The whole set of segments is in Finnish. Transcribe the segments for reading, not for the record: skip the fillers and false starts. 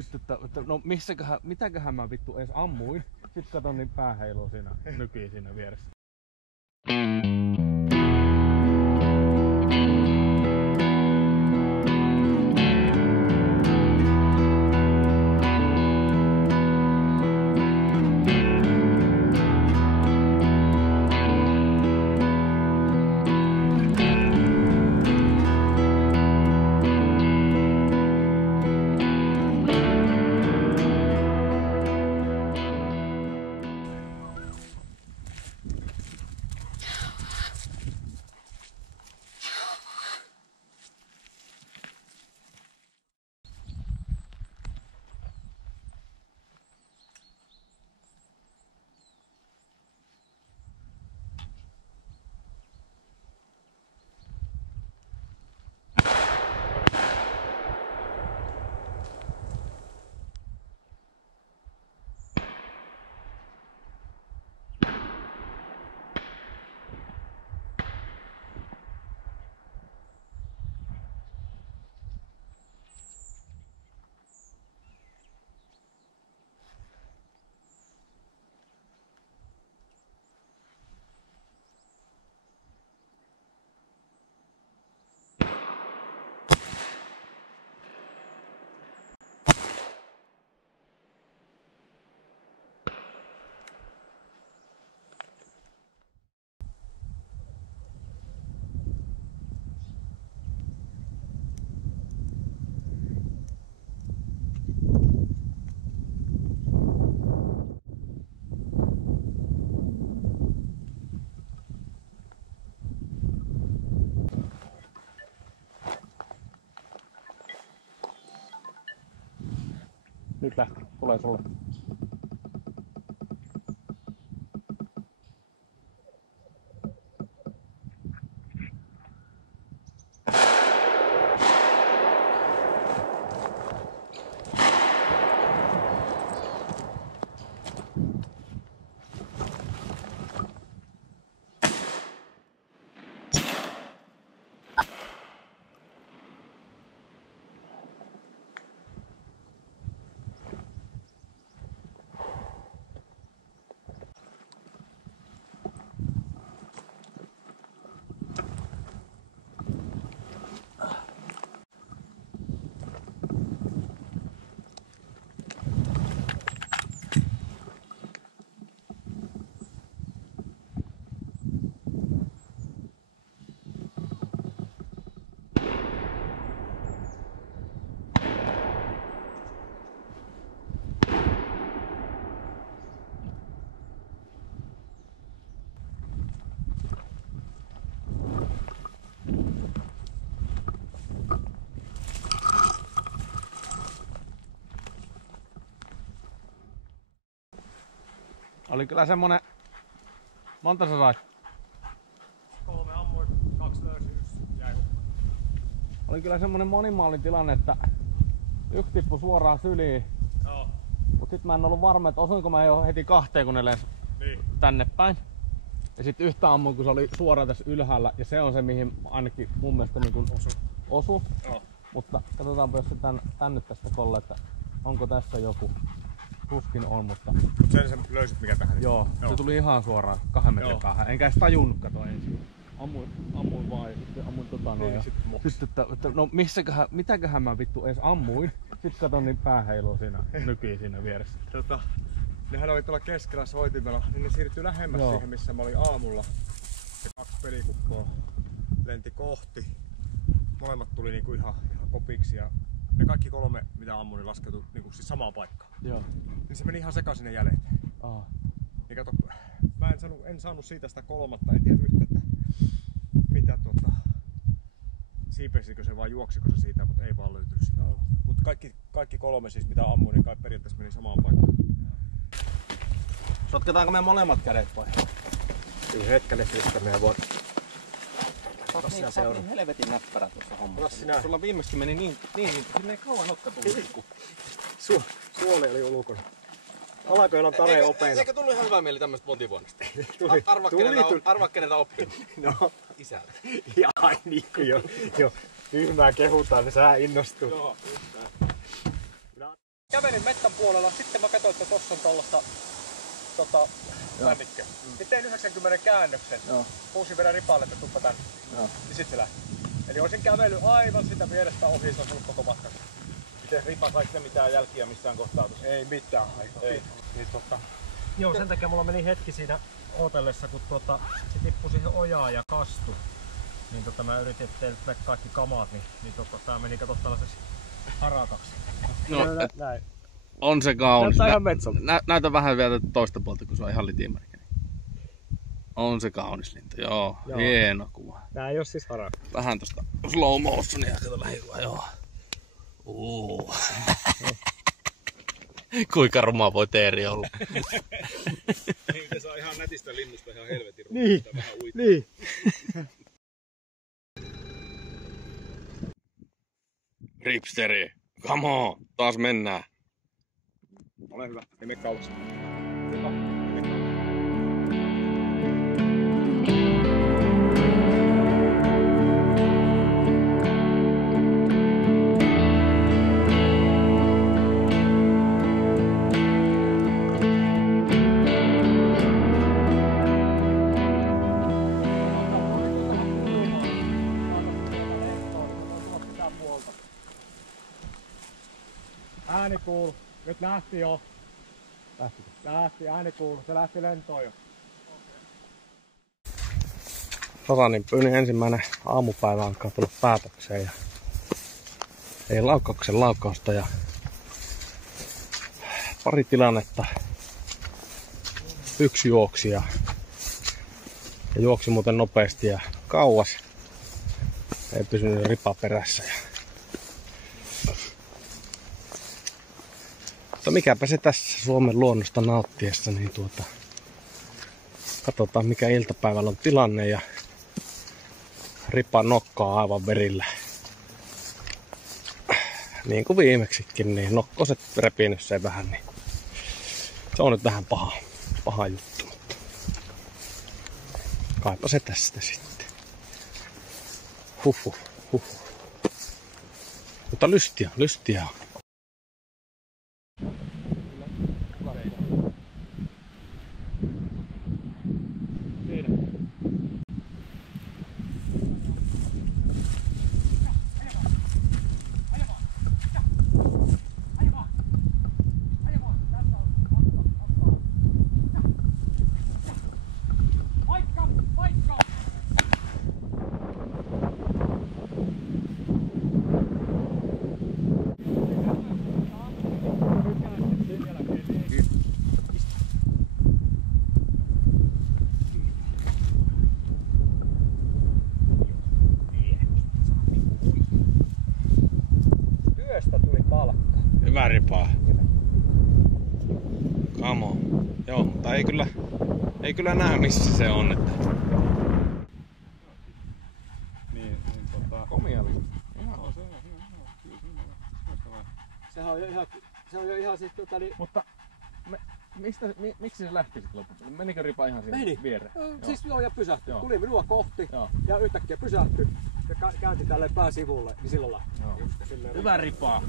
Sitten, että no mitäköhän mä vittu edes ammuin. Sitten katon niin pää heiluu siinä nykii siinä vieressä. Nyt lähti, tulee sulle. Oli kyllä semmonen... Monta sä sait? 3 ammuin, 2 löysi, 1 jäi hukkaan. Oli kyllä semmonen monimaalin tilanne, että yksi tippui suoraan syliin. Joo. Mut sit mä en ollut varma, että osuinko mä jo heti kahteen, kun ne lensi tänne päin. Ja sit yhtä ammuin, kun se oli suoraan tässä ylhäällä. Ja se on se, mihin ainakin mun mielestä niin osu. Joo. Mutta katsotaanpa, jos se tänne tästä kolle, että onko tässä joku. Tuskin on, mutta... Mut sen löysit mikä tähän? Joo, se tuli ihan suoraan 2 metrin päähän. Enkä edes tajunnut katoa ensin. Ammuin vaan ja sitten ammuin noin. Ja sitten, että no mitäköhän mä vittu edes ammuin. Sitten katon niin pää heiluu siinä nykii siinä vieressä. Nehän oli tuolla keskellä soitimella, niin ne siirtyi lähemmäs siihen, missä mä olin aamulla. Ja 2 pelikukkoa lenti kohti. Molemmat tuli niinku ihan kopiksi ja ne kaikki 3 mitä ammuin, niin laskeutui niinku siis samaan paikkaan. Joo. Niin se meni ihan sekaisin ne jäljet. Niin kato, mä en saanut siitä sitä kolmatta, en tiedä yhtä, että mitä siipesikö se vai juoksiko se siitä, mutta ei vaan löytynyt sitä. Mutta kaikki 3 siis mitä ammuin, niin kai periaatteessa meni samaan paikkaan. Sotketaanko me molemmat kädet vai? Kyllä hetkelle siitä meidän voi. Sä oot niin helvetin näppärä tuossa hommassa. Sulla viimeksi meni niin sinne ei kauan nokka tullut. Suoli oli ulkona. Alakoilla Tare opeilla. Eikö tullut ihan hyvä mieli tämmöstä motivoinnista? Arvaa keneltä oppinut. No. Isältä. Ai niinku jo tyhmää kehutaan, niin sä innostuu. Joo, just näin. Kävelin mettän puolella, sitten mä katsoin, että tossa on tollasta männikkö. Niin tein 90 käännöksen. Huusin vielä ripalle, että tuppa tänne. Niin sit se lähti. Eli olisin kävellyt aivan sitä vierestä ohi, se on ollut koko matkan. Miten ripa, saiko ne mitään jälkiä missään kohtaa? Ei mitään aikaa. Ei. Niin, Joo, sen takia mulla meni hetki siinä ootellessa, kun se tippui siihen ojaan ja kastui. Niin mä yritin, ettei nyt mene kaikki kamat, niin tää meni kato tällaiseksi harakaksi. No, näin. on se kaunis. Näyttää ihan metsältä. Näytä vähän vielä toista puolta, kun se on ihan litimerkki. On se kaunis lintu, joo. Hieno kuva. Tää ei oo siis harakka. Vähän tosta slow motionia, kato lähikuva, joo. Kuinka ruma voi teeri olla? Niin, se saa ihan nätistä linnusta ihan helvetin ruma. Niin, niin. Ripsteri, come on, taas mennään. Ole hyvä, ei mene kauas. Ääni kuuluu. Nyt lähti jo. Lähti, ääni kuuluu. Se lähti lentoon jo. Rosanin pyynnin ensimmäinen aamupäivä alkaa tulla päätökseen ja ei laukkauksen laukkausta ja pari tilannetta. Yksi juoksi ja juoksi muuten nopeasti ja kauas. Ei pysynyt ripa perässä. Mutta mikäpä se tässä Suomen luonnosta nauttiessa, niin katsotaan mikä iltapäivällä on tilanne ja ripa nokkaa aivan verillä. Niin kuin viimeksikin, niin nokkoset repinyt se vähän, niin se on nyt vähän paha juttu. Mutta kaipa se tästä sitten. Huhhuh. Mutta lystiä on. Hyvä ripaa. Come on. Joo, mutta ei kyllä näe missä se on. Että... Komia lintu. Se on jo ihan siis Mutta miksi se lähti sitten loppuun? Menikö ripa ihan siihen viereen? Siis ja pysähtyi. Joo. Tuli minua kohti ja yhtäkkiä pysähtyi ja käänti tälle pääsivulle, niin silloin lähti. Hyvä ripaa.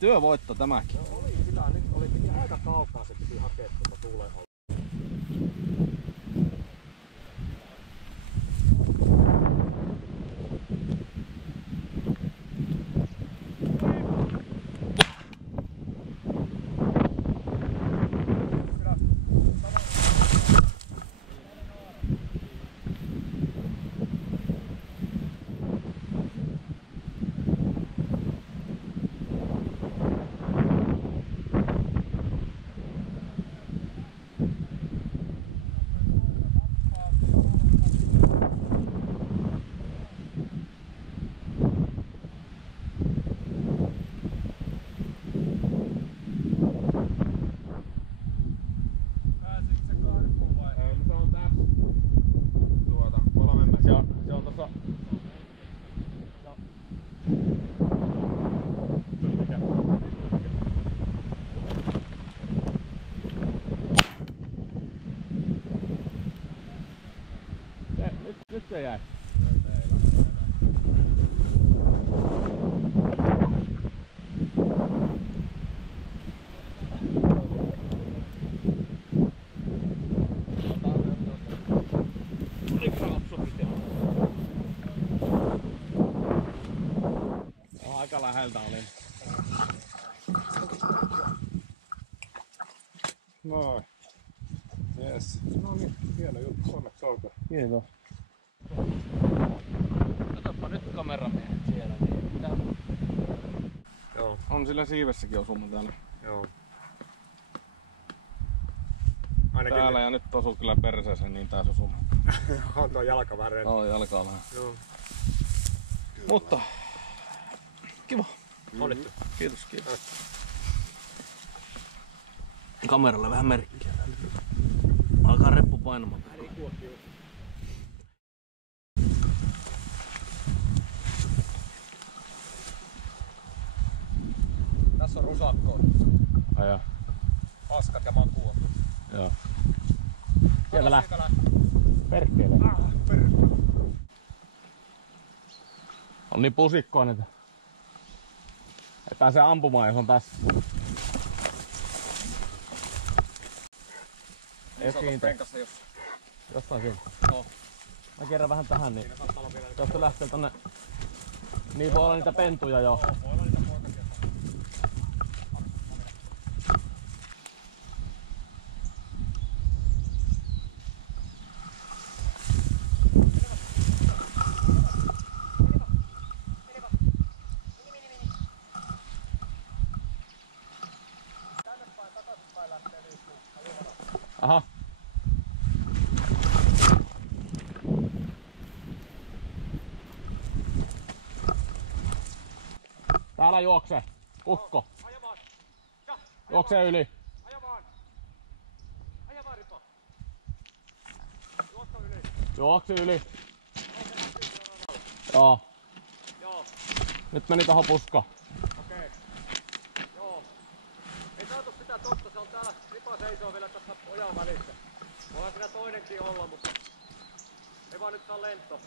Työvoitto tämäkin. Oli sitä, nyt piti aika kaukaa, se piti hakea tuuleen alle. Nyt se jäi. läheltä olin. Noin. Yes. No niin, hieno juttu. Onneksi olkoon. Kiitos. Katsoppa nyt kameramiehet siellä. Niin mitä? Joo. On sillä siivessäkin osuma täällä. Joo. Ainakin Täällä ja nyt osuu kyllä perseeseen niin taas osuma. on tuo jalkaväreen. Joo, jalkaa vähän. Joo. Mutta kiva. Onnittu. Kiitos, kiitos. Kameralle vähän merkkiä. Alkaa reppu painamaan. Tässä on rusakkoa. Aja. Askat ja maku on. Joo. Sieltä lähtee. Perkkeelle. On niin pusikkoinen, että ei pääse ampumaan, jos on tässä. Ei kiinteä. Jossain siinä. Joo. Mä kerran vähän tähän, niin jos se lähtee tonne. Niin voi olla niitä pentuja jo. Voi olla niitä poikasia. Aha. Täällä juokse. Ukko. Juokse yli. Juoksi yli. Joo. Nyt meni tohon pusko. Okei. Joo. Ei saatu sitä tosta, se on täällä. Ripa seisoo vielä tässä ojan välissä. Voihan siinä toinenkin olla, mutta ei vaan nyt saa lento.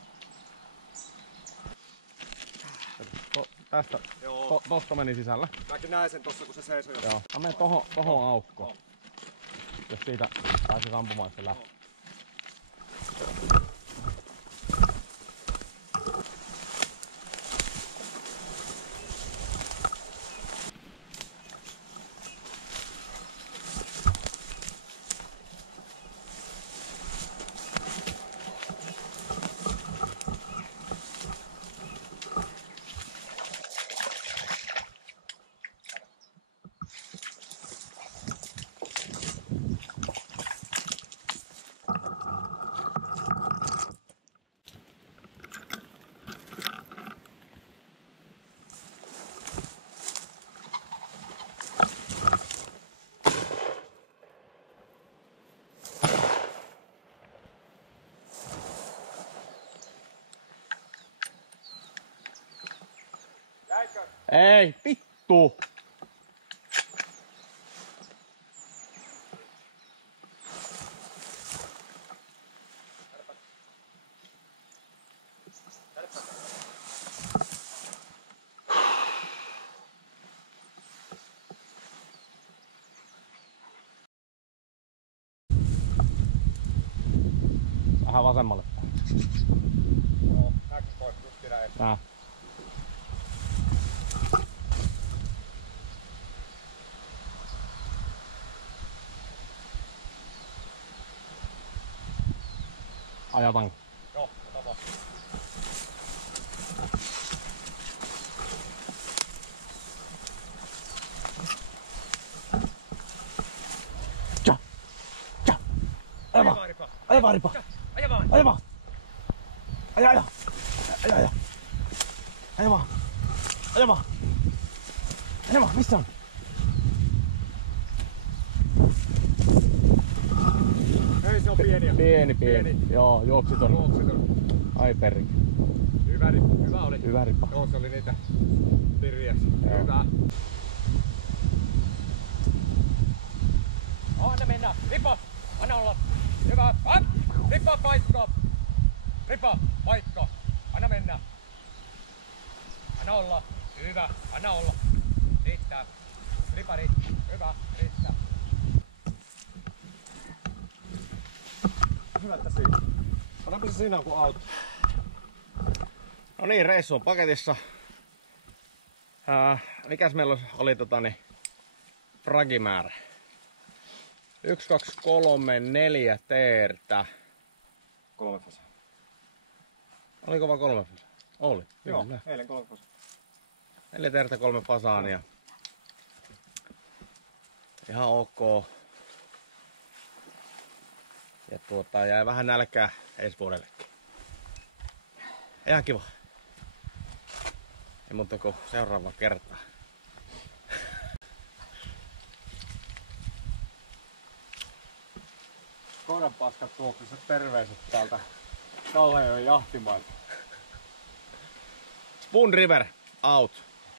Tästä. Joo. Tosta meni sisällä. Mäkin näin sen tossa kun se seisoi. Joo. Mä menen tohon aukkoon. Jos siitä pääsis ampumaan sitä läpi. Jäikö? Ei, vittu! Vähän vasemmalle. Joo, näkyy pois just näin. Tää. Ajatanko? Joo, ota vaan. Tja! Tja! Aja vaan! Aja vaan, Ripa! Aja vaan! Aja vaan! Aja, aja! Aja, aja! Aja vaan! Aja vaan! Aja vaan, missä on? Ei, se on pieni. Pieni. Joo, juoksiton. Juoksiton. Ai perri. Hyvä Ripa. Hyvä oli. Hyvä Ripa. Joo, se oli niitä pirjäs. Joo. Hyvä. Anna mennä! Ripa! Anna olla! Hyvä! Ripa paikka! Ripa paikka! Anna mennä! Anna olla! Hyvä! Anna olla! Riittää! Ripa riittää! Hyvä! Riittää! Hyvä, että siinä. Annapa se siinä on kuin auto. No niin, reissu on paketissa. Mikäs meillä oli fragimäärä? 1, 2, 3, 4 teertä. 3 fasaa. Oliko vaan 3 fasaa? Oli. Joo, Kyllä. eilen 3 fasaa. 4 teertä, 3 fasaania. Ihan ok. Ja jäi vähän nälkää ensi vuodellekin. Ihan kiva. Ei muuta kuin seuraava kertaa. Koiran paskat tuoksussa terveiset täältä Kauhajoen jahtimailta. Spoon River out.